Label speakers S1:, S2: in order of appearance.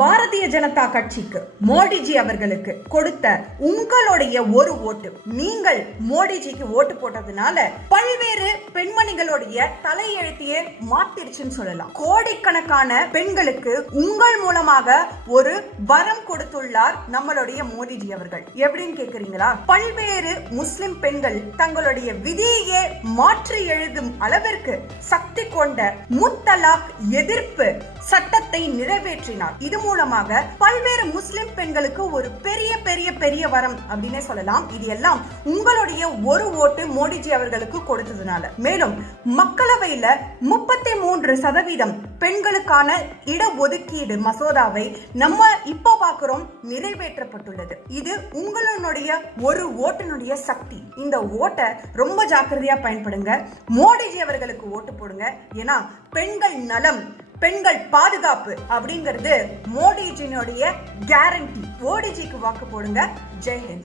S1: பாரதிய ஜனதா கட்சிக்கு மோடிஜி அவர்களுக்கு கொடுத்த உங்களுடைய ஒரு ஓட்டு. நீங்கள் மோடிஜிக்கு ஓட்டு போட்டதுனால பல்வேறு பெண்மணிகளுடைய தலையெழுத்தையே மாத்திருச்சுன்னு சொல்லலாம். கோடிக்கணக்கான பெண்களுக்கு உங்கள் மூலமாக ஒரு வரம் கொடுத்துள்ளார் நம்மளுடைய மோடிஜி அவர்கள். எப்படின்னு கேக்குறீங்களா? பல்வேறு முஸ்லிம் பெண்கள் தங்களுடைய விதியையே மாற்றி எழுதும் அளவிற்கு சக்தி கொண்ட முத்தலாக் எதிர்ப்பு சட்டத்தை நிறைவேற்றினார். இது மூலமாக பல்வேறு முஸ்லிம் பெண்களுக்கு ஒரு பெரிய பெரிய பெரிய வரம் அப்படின்னே சொல்லலாம். இது எல்லாம் உங்களுடைய ஒரு ஓட்டு மோடிஜி அவர்களுக்கு கொடுத்ததுனால. மேலும் மக்களவையில முப்பத்தி மூன்று சதவீதம் பெண்களுக்கான இடஒதுக்கீடு மசோதாவை நம்ம இப்போ பார்க்கிறோம் நிறைவேற்றப்பட்டுள்ளது. இது உங்களுடைய ஒரு ஓட்டினுடைய சக்தி. இந்த ஓட்டை ரொம்ப ஜாக்கிரதையா பயன்படுங்க. மோடிஜி அவர்களுக்கு ஓட்டு போடுங்க. ஏன்னா பெண்கள் நலம் பெண்கள் பாதுகாப்பு அப்படிங்கிறது மோடிஜினுடைய கேரண்டி மோடிஜிக்கு வாக்கு போடுங்க. ஜெய்ஹிந்த்